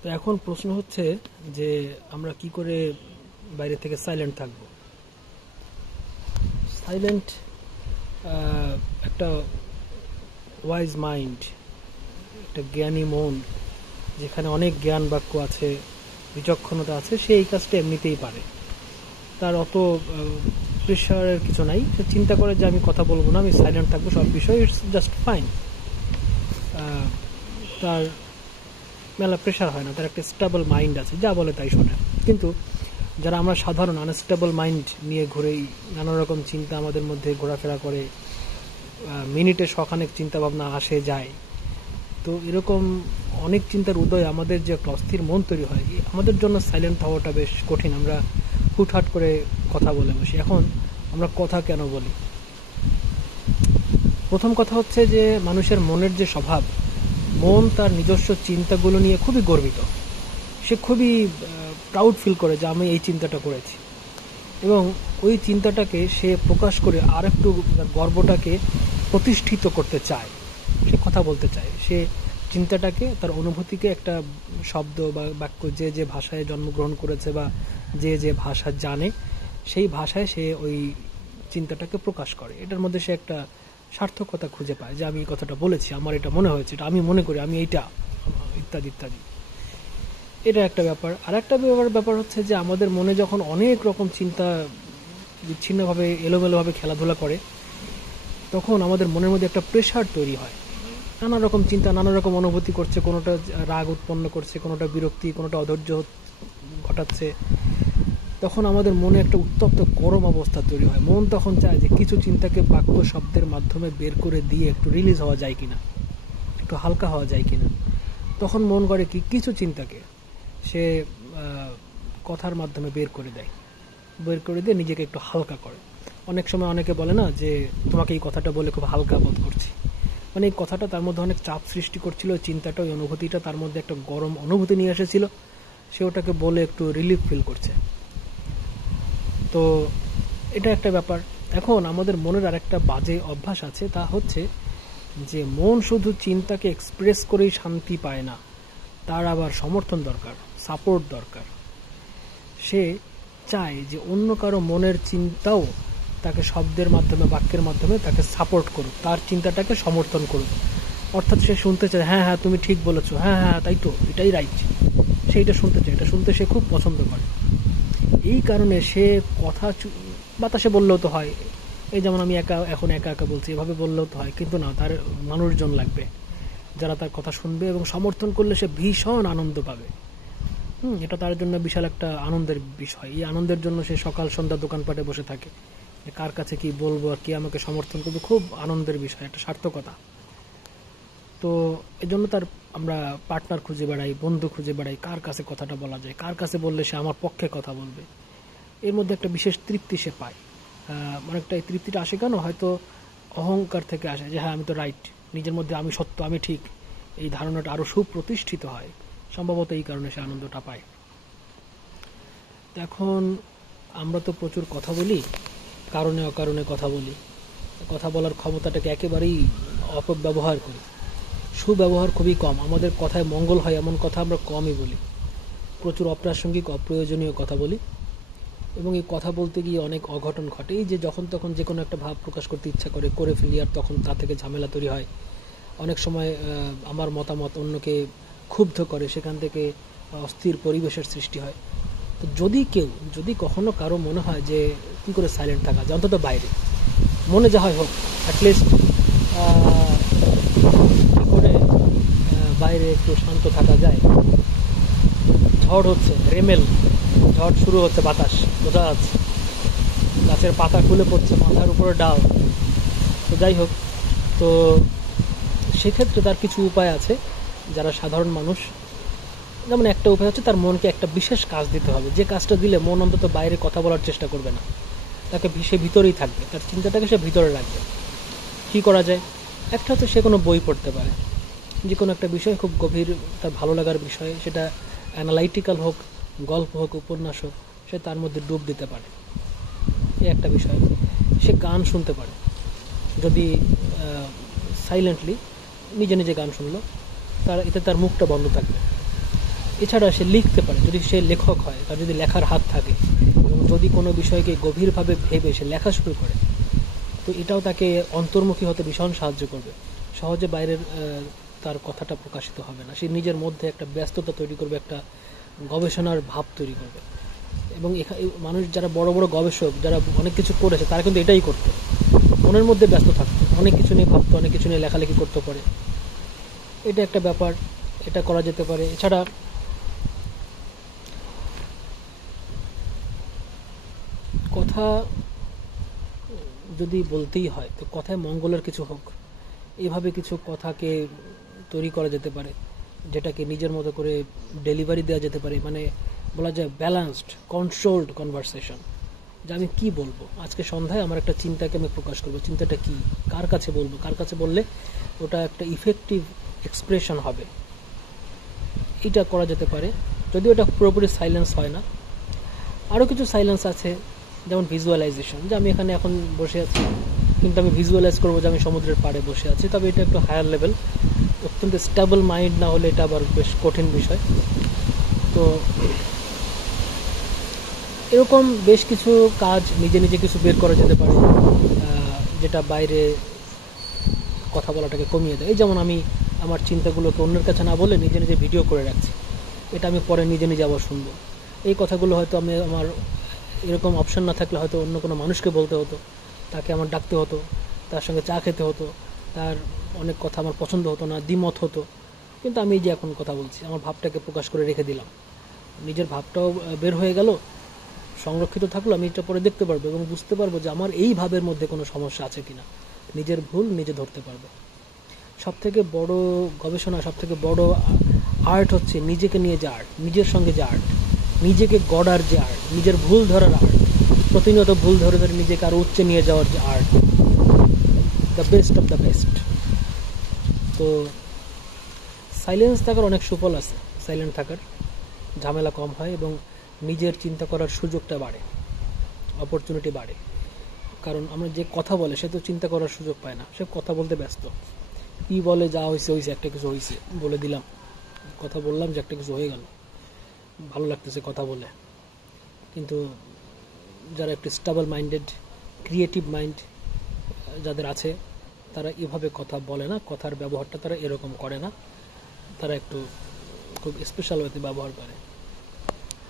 তো এখন প্রশ্ন হচ্ছে যে আমরা কি করে বাইরে থেকে সাইলেন্ট থাকবো। সাইলেন্ট একটা ওয়াইজ মাইন্ড, একটা জ্ঞানী মন, যেখানে অনেক জ্ঞান বাক্য আছে, বিচক্ষণতা আছে, সে এই কাজটা এমনিতেই পারে। তার অত প্রেশারের কিছু নাই। সে চিন্তা করে যে আমি কথা বলবো না, আমি সাইলেন্ট থাকবো সব বিষয়ে, ইটস জাস্ট ফাইন। তার মেলা প্রেশার হয় না, তার একটা স্টেবল মাইন্ড আছে, যা বলে তাই শোনে। কিন্তু যারা আমরা সাধারণ আনস্টেবল মাইন্ড নিয়ে ঘুরেই, নানা রকম চিন্তা আমাদের মধ্যে ঘোরাফেরা করে, মিনিটে শখানেক চিন্তা ভাবনা আসে যায়, তো এরকম অনেক চিন্তার উদয় আমাদের যে একটা অস্থির মন তৈরি হয়, আমাদের জন্য সাইলেন্ট হওয়াটা বেশ কঠিন। আমরা হুটহাট করে কথা বলে বসি। এখন আমরা কথা কেন বলি? প্রথম কথা হচ্ছে যে মানুষের মনের যে স্বভাব, মন তার নিজস্ব চিন্তাগুলো নিয়ে খুবই গর্বিত। সে খুবই প্রাউড ফিল করে যে আমি এই চিন্তাটা করেছি, এবং ওই চিন্তাটাকে সে প্রকাশ করে আর একটু গর্বটাকে প্রতিষ্ঠিত করতে চায়। সে কথা বলতে চায়, সে চিন্তাটাকে, তার অনুভূতিকে একটা শব্দ বা বাক্য, যে যে ভাষায় জন্মগ্রহণ করেছে বা যে যে ভাষা জানে, সেই ভাষায় সে ওই চিন্তাটাকে প্রকাশ করে। এটার মধ্যে সে একটা সার্থকতা খুঁজে পায় যে আমি এই কথাটা বলেছি, আমার এটা মনে হয়েছে, এটা আমি মনে করি, আমি এইটা, ইত্যাদি ইত্যাদি। এটা একটা ব্যাপার। আর একটা ব্যাপার হচ্ছে যে আমাদের মনে যখন অনেক রকম চিন্তা বিচ্ছিন্নভাবে, এলোমেলোভাবে খেলাধুলা করে, তখন আমাদের মনের মধ্যে একটা প্রেশার তৈরি হয়। নানা রকম চিন্তা, নানা রকম অনুভূতি করছে, কোনোটা রাগ উৎপন্ন করছে, কোনোটা বিরক্তি, কোনোটা অধৈর্য ঘটাচ্ছে। তখন আমাদের মনে একটা উত্তপ্ত গরম অবস্থা তৈরি হয়। মন তখন চায় যে কিছু চিন্তাকে বাক্য শব্দের মাধ্যমে বের করে দিয়ে একটু রিলিজ হওয়া যায় কিনা, একটু হালকা হওয়া যায় কিনা। তখন মন করে কি, কিছু চিন্তাকে সে কথার মাধ্যমে বের করে দেয়, বের করে দিয়ে নিজেকে একটু হালকা করে। অনেক সময় অনেকে বলে না যে তোমাকে এই কথাটা বলে খুব হালকা বোধ করছি, মানে এই কথাটা তার মধ্যে অনেক চাপ সৃষ্টি করছিল, চিন্তাটা, ওই অনুভূতিটা তার মধ্যে একটা গরম অনুভূতি নিয়ে এসেছিল, সে ওটাকে বলে একটু রিলিফ ফিল করছে। তো এটা একটা ব্যাপার। এখন আমাদের মনের আর একটা বাজে অভ্যাস আছে, তা হচ্ছে যে মন শুধু চিন্তাকে এক্সপ্রেস করেই শান্তি পায় না, তার আবার সমর্থন দরকার, সাপোর্ট দরকার। সে চায় যে অন্য কারো মনের চিন্তাও তাকে শব্দের মাধ্যমে, বাক্যের মাধ্যমে তাকে সাপোর্ট করুক, তার চিন্তাটাকে সমর্থন করুক। অর্থাৎ সে শুনতে চায়, হ্যাঁ হ্যাঁ তুমি ঠিক বলেছো, হ্যাঁ হ্যাঁ তাই তো, এটাই রাইট। সেইটা শুনতে চায়, এটা শুনতে সে খুব পছন্দ করে। এই কারণে সে কথা বাতাসে বললেও তো হয়, এই যেমন আমি এখন একা একা বলছি, এভাবে বললেও তো হয়, কিন্তু না, তার মানুষজন লাগবে যারা তার কথা শুনবে, এবং সমর্থন করলে সে ভীষণ আনন্দ পাবে। এটা তার জন্য বিশাল একটা আনন্দের বিষয়। এই আনন্দের জন্য সে সকাল সন্ধ্যা দোকানপাটে বসে থাকে, কার কাছে কি বলবো আর কে আমাকে সমর্থন করবে, খুব আনন্দের বিষয়, একটা সার্থকতা। তো এই জন্য তার আমরা পার্টনার খুঁজে বেড়াই, বন্ধু খুঁজে বেড়াই, কার কাছে কথাটা বলা যায়, কার কাছে বললে সে আমার পক্ষে কথা বলবে। এর মধ্যে একটা বিশেষ তৃপ্তি সে পায়। অনেকটা এই তৃপ্তিটা আসে কেন, হয়তো অহংকার থেকে আসে, যে হ্যাঁ আমি তো রাইট, নিজের মধ্যে আমি সত্য, আমি ঠিক, এই ধারণাটা আরো সুপ্রতিষ্ঠিত হয়। সম্ভবত এই কারণে সে আনন্দটা পায়। এখন আমরা তো প্রচুর কথা বলি, কারণে অকারণে কথা বলি, কথা বলার ক্ষমতাটাকে একেবারেই অপব্যবহার করি, সুব্যবহার খুবই কম। আমাদের কথায় মঙ্গল হয় এমন কথা আমরা কমই বলি, প্রচুর অপ্রাসঙ্গিক, অপ্রয়োজনীয় কথা বলি, এবং এই কথা বলতে গিয়ে অনেক অঘটন ঘটে। এই যে যখন তখন যে কোনো একটা ভাব প্রকাশ করতে ইচ্ছা করে ফেলি, আর তখন তা থেকে ঝামেলা তৈরি হয়। অনেক সময় আমার মতামত অন্যকে ক্ষুব্ধ করে, সেখান থেকে অস্থির পরিবেশের সৃষ্টি হয়। তো যদি কখনো কারো মনে হয় যে কী করে সাইলেন্ট থাকা যায়, অন্তত বাইরে, মনে যা হয় হোক, অ্যাটলিস্ট করে বাইরে একটু শান্ত থাকা যায়। ঝড় হচ্ছে, রেমেল ঝড় শুরু হচ্ছে, বাতাস বোঝা যাচ্ছে, গাছের পাতা খুলে পড়ছে, মাথার উপরে ডাল। তো যাই হোক, তো সেক্ষেত্রে তার কিছু উপায় আছে। যারা সাধারণ মানুষ, যেমন একটা উপায় হচ্ছে তার মনকে একটা বিশেষ কাজ দিতে হবে, যে কাজটা দিলে মন অন্তত বাইরে কথা বলার চেষ্টা করবে না, তাকে সে ভিতরেই থাকবে, তার চিন্তাটাকে সে ভিতরে রাখবে। কী করা যায়? একটা হচ্ছে সে কোনো বই পড়তে পারে, যে কোনো একটা বিষয় খুব গভীর, তার ভালো লাগার বিষয়, সেটা অ্যানালাইটিক্যাল হোক, গল্প হোক, উপন্যাস হোক, সে তার মধ্যে ডুব দিতে পারে। এই একটা বিষয়। সে গান শুনতে পারে, যদি সাইলেন্টলি নিজে নিজে গান শুনলো, এতে তার মুখটা বন্ধ থাকবে। এছাড়া সে লিখতে পারে, যদি সে লেখক হয়, তার যদি লেখার হাত থাকে এবং যদি কোনো বিষয়কে গভীরভাবে ভেবে সে লেখা শুরু করে, তো এটাও তাকে অন্তর্মুখী হতে ভীষণ সাহায্য করবে। সহজে বাইরের তার কথাটা প্রকাশিত হবে না, সে নিজের মধ্যে একটা ব্যস্ততা তৈরি করবে, একটা গবেষণার ভাব তৈরি করবে। এবং মানুষ যারা বড় বড় গবেষক, যারা অনেক কিছু করেছে, তারা কিন্তু এটাই করতো, মনের মধ্যে ব্যস্ত থাকতো, অনেক কিছু নিয়ে ভাবতো, অনেক কিছু নিয়ে লেখালেখি করতে পারে। এটা একটা ব্যাপার, এটা করা যেতে পারে। এছাড়া কথা যদি বলতেই হয়, তো কথায় মঙ্গলের কিছু হোক, এভাবে কিছু কথাকে তৈরি করা যেতে পারে, যেটাকে নিজের মতো করে ডেলিভারি দেওয়া যেতে পারে। মানে বলা যায় ব্যালেন্সড, কন্ট্রোলড কনভারসেশন, যে আমি কি বলবো আজকে সন্ধ্যায়, আমার একটা চিন্তাকে আমি প্রকাশ করবো, চিন্তাটা কি, কার কাছে বলবো, কার কাছে বললে ওটা একটা ইফেক্টিভ এক্সপ্রেশন হবে, এটা করা যেতে পারে। যদিও এটা পুরোপুরি সাইলেন্স হয় না, আরও কিছু সাইলেন্স আছে, যেমন ভিজুয়ালাইজেশন, যে আমি এখানে এখন বসে আছি, কিন্তু আমি ভিজুয়ালাইজ করবো যে আমি সমুদ্রের পাড়ে বসে আছি। তবে এটা একটু হায়ার লেভেল, অত্যন্ত স্টেবল মাইন্ড না হলে এটা আবার বেশ কঠিন বিষয়। তো এরকম বেশ কিছু কাজ নিজে নিজে কিছু বের করা যেতে পারে, যেটা বাইরে কথা বলাটাকে কমিয়ে দেয়। যেমন আমি আমার চিন্তাগুলোকে অন্যের কাছে না বলে নিজে নিজে ভিডিও করে রাখছি, এটা আমি পরে নিজে নিজে আবার শুনবো। এই কথাগুলো হয়তো আমি আমার এরকম অপশন না থাকলে হয়তো অন্য কোনো মানুষকে বলতে হতো, তাকে আমার ডাকতে হতো, তার সঙ্গে চা খেতে হতো, তার অনেক কথা আমার পছন্দ হতো না, দ্বিমত হতো। কিন্তু আমি যে এখন কথা বলছি, আমার ভাবটাকে প্রকাশ করে রেখে দিলাম, নিজের ভাবটাও বের হয়ে গেল, সংরক্ষিত থাকলো, আমি এটা পরে দেখতে পারবো এবং বুঝতে পারবো যে আমার এই ভাবের মধ্যে কোনো সমস্যা আছে কিনা, নিজের ভুল নিজে ধরতে পারবো। সবথেকে বড় গবেষণা, সবথেকে বড় আর্ট হচ্ছে নিজেকে নিয়ে যে আর্ট, নিজের সঙ্গে যে আর্ট, নিজেকে গড়ার যে আর্ট, নিজের ভুল ধরার আর্ট, প্রতিনিয়ত ভুল ধরে ধরে নিজেকে আরো উচ্চে নিয়ে যাওয়ার যে art, the best of the best. তো সাইলেন্স থাকার অনেক সুফল আছে, সাইলেন্ট থাকার ঝামেলা কম হয় এবং নিজের চিন্তা করার সুযোগটা বাড়ে, অপরচুনিটি বাড়ে। কারণ আমরা যে কথা বলে সে তো চিন্তা করার সুযোগ পায় না, সে কথা বলতে ব্যস্ত, কি বলে যা হয়েছে হয়েছে, একটা কিছু হয়েছে বলে দিলাম, কথা বললাম যে একটা কিছু হয়ে গেল, ভালো লাগতেছে কথা বলে। কিন্তু যারা একটু স্টেবল মাইন্ডেড, ক্রিয়েটিভ মাইন্ড যাদের আছে, তারা এভাবে কথা বলে না, কথার ব্যবহারটা তারা এরকম করে না, তারা একটু খুব স্পেশাল ওয়েতে ব্যবহার করে।